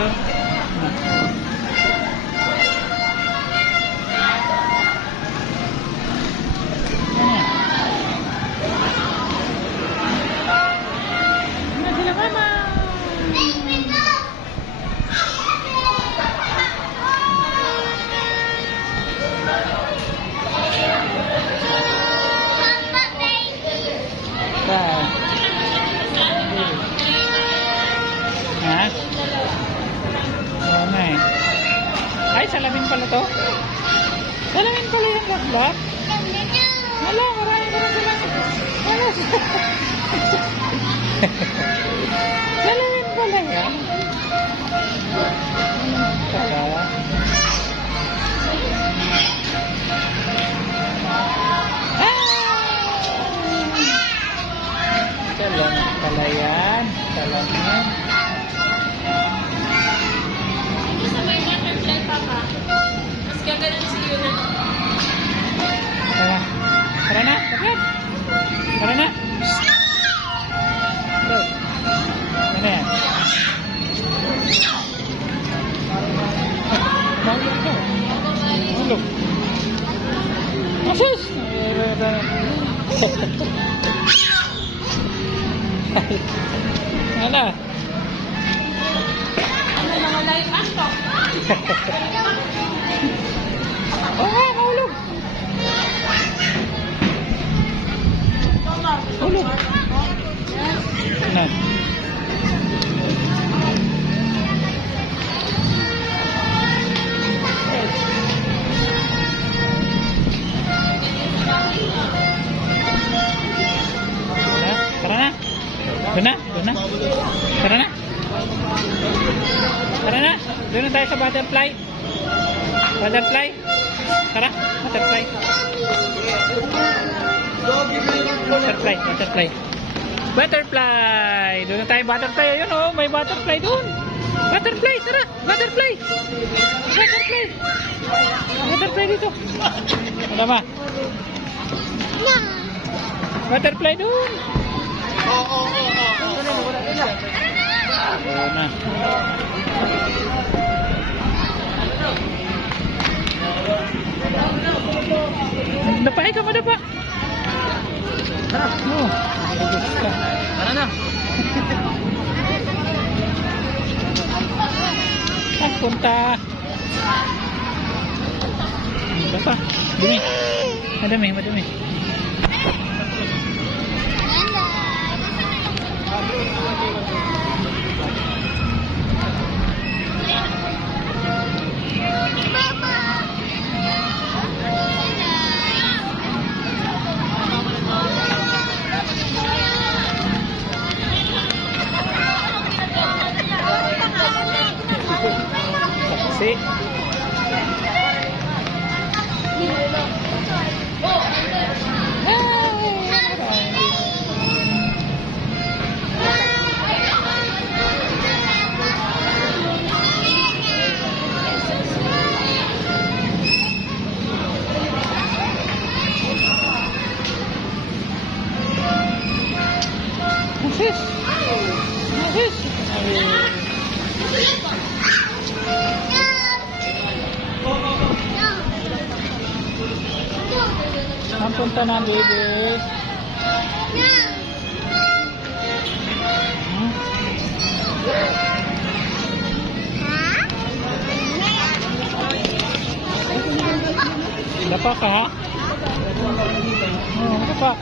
oh. Ano sila mama? Ha? Oo nga eh. Ay, salamin pala to? Salamin pala yung lablab? Wala, marami pa na salamin. Wala. Salamin pala yan. Tara. Salamin pala yan. Salamin. Sa may butterfly, Papa. Mas gagaling si Yuna. Tara. Tara na. Tara. Tara na. Go. Ano yan? Mahulog ka. Mahulog. Asus! Ano? Ano mga live action? Oo nga, mahulog. Mahulog. Ano? Tara na. Doon na. Doon na. Tara na. Tara na. Doon na tayo sa butterfly. Butterfly. Tara. Butterfly. Butterfly. Butterfly. Butterfly. Doon na tayo butterfly. Ayun oh. May butterfly doon. Butterfly. Tara. Butterfly. Butterfly. Butterfly dito. Ano ba? Butterfly doon. Oo na. Madapa ka, madapa. Oh, tara na. Saan punta? Madapa. Dumi. Madumi, madumi. Saksi. Nasis. Nasis. Saan punta na, babies? Dapa ka, ha? Oo, dapa.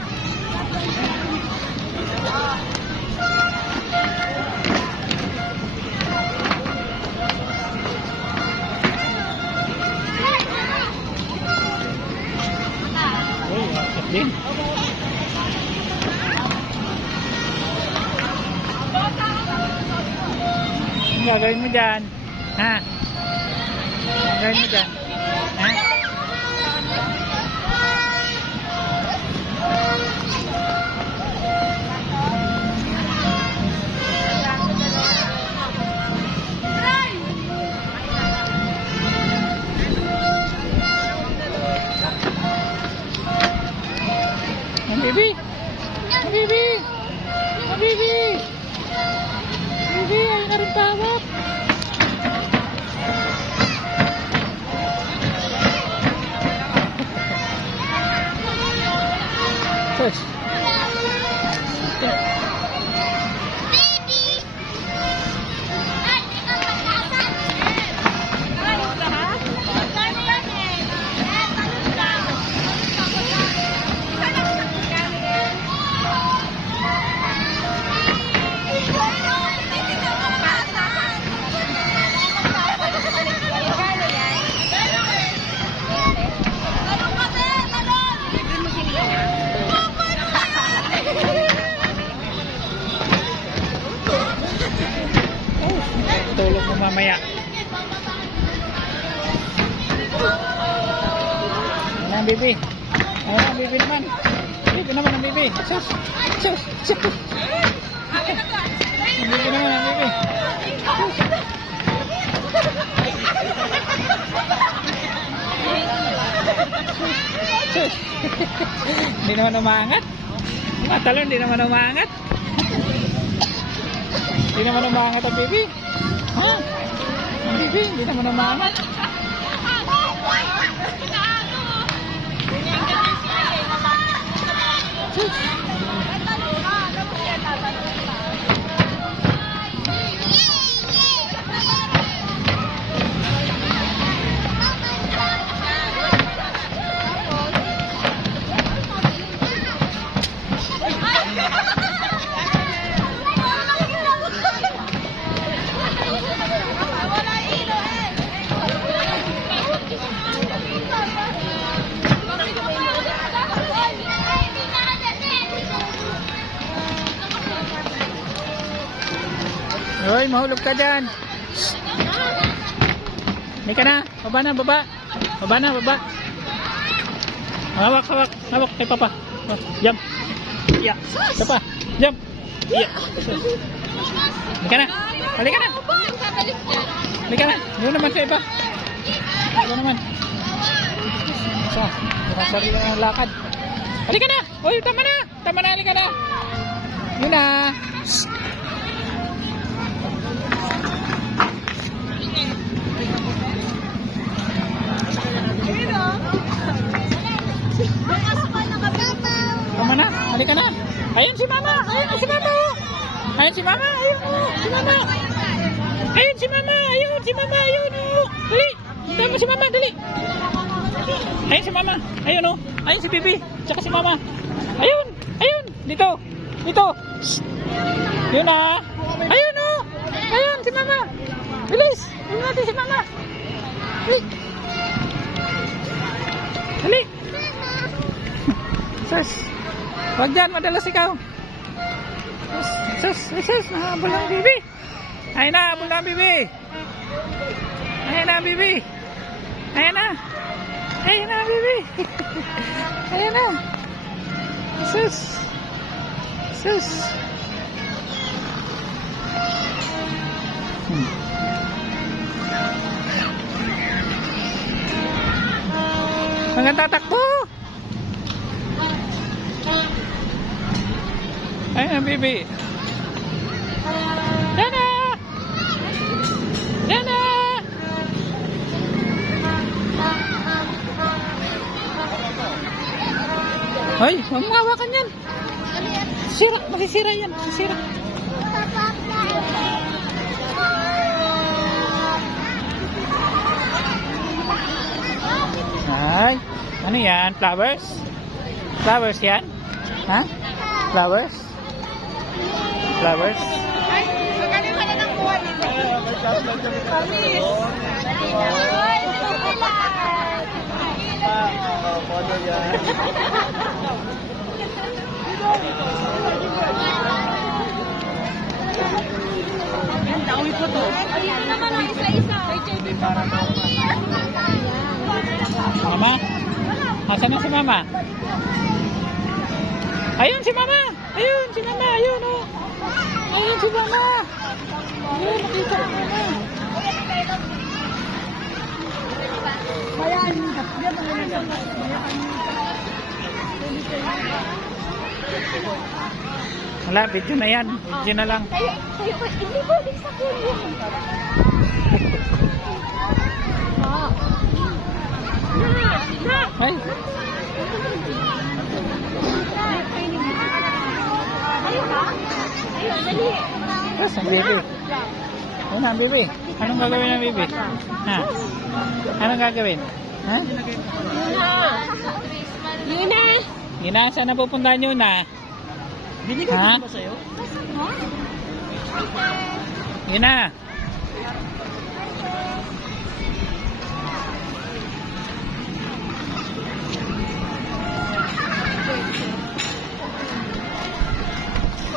Din. Ang gagawin mo dyan? Ha? Ang gagawin mo dyan? Ha? Bibi! Bibi! Bibi! Bibi! Ayun na rin pawak! matulog mo mamaya. Ayan ang bibi. Ayan ang bibi naman. Bibi naman ang bibi. Sus! Sus! Sus! Ang bibi naman ang bibi. Sus! Hindi naman umaangat. Matalon, hindi naman umaangat. Hindi naman umaangat ang bibi. Ha? Ang bibi, hindi naman umaangat. Sus! Hoy, mahulog ka dyan. Hindi ka na. Baba na, baba. Baba na, baba. Hawak, hawak. Hawak kay Papa. Jump. Yeah. Papa. Jump. Yeah. Hindi ka na. Balik ka na. Balik ka na. Yun naman sa iba. Yun naman. So, sarili na ang lakad. Balik ka na. Hoy, tama na. Tama na, halika na. Yun na. Tama na, halika na. Ayun si Mama, ayun si Mama. Ayun si Mama, ayun si Mama. Ayun si Mama, ayun si Mama, ayun. Dali, tama si Mama, dali. Ayun si Mama, ayun oh. Ayun si Bibi, tsaka si Mama. Ayun, ayun, dito, dito. Yun na. Ayun oh. Ayun si Mama. Bilis, yun natin si Mama. Dali. Dali. Sus. Wag dyan, madalas ikaw. Sus, sus, sus, nahabol ang bibi. Ay na, habol ang bibi. Ay na, bibi. Ay na. Ay na, bibi. Ay na. Sus. Sus. Hanggang tatakbo. Ayun ang bibi. Dana! Dana! Ay, huwag mong hawakan yan. Sira, masisira yan. Masisira. Ay, ano yan? Flowers? Flowers yan? Ha? Flowers? Flowers? Ay, magaling ka na ng kuha nito. Kamis. Ay, ang dami po to. Ayun naman ang isa-isa. Mama? Asan na si Mama? Ayun si Mama! Ayun si Mama! Ayun oh! Ayun si Mama! Ayun, nakita ko Mama! Mayan. Wala, video na yan. Video na lang. Hindi balik sa kuya. Ay! Ayun, dali. Yes, ang baby. Ayun ang baby. Anong gagawin ng baby? Ha? Anong gagawin? Ha? Yuna. Yuna, saan na pupuntahan yun na? Binigay Ha? ko ba sa'yo? Yuna.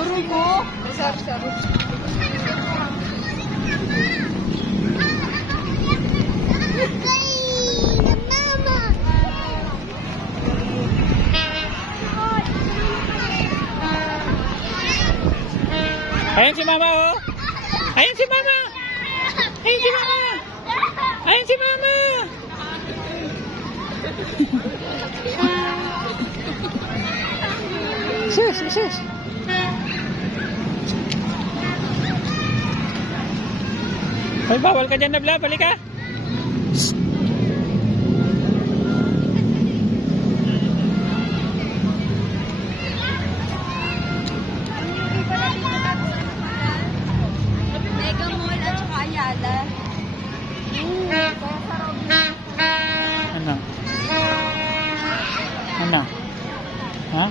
Urugo. Sarap. Ayun si mama, oh. Ayun si mama. Ayun si mama. Ayun si mama. Sus, sus. Ay, bawal ka dyan na bla. Balik ka. Mega Mall at saka Ayala. Ano? Ano? Ha?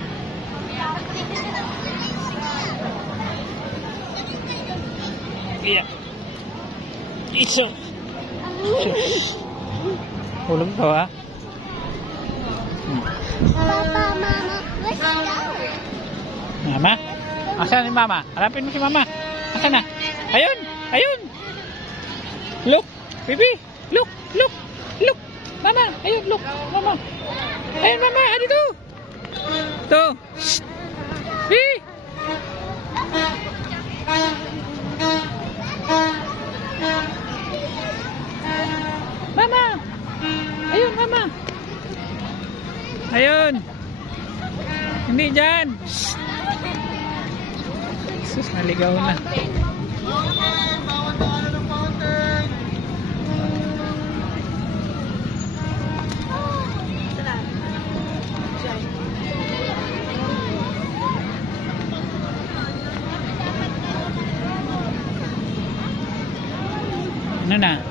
Iya. Iso. Hulog ka ha? Papa, Mama, let's go. Mama? Asan si mama? Harapin mo si mama. Asan na? Ayun! Ayun! Look! Baby! Look! Look! Look! Mama! Ayun! Look! Mama! Ayun mama! Ano to? To! Shh! Baby! Mama! Ayun mama! Ayun! Hindi dyan! Shh! Sus, naligaw na. Ano na?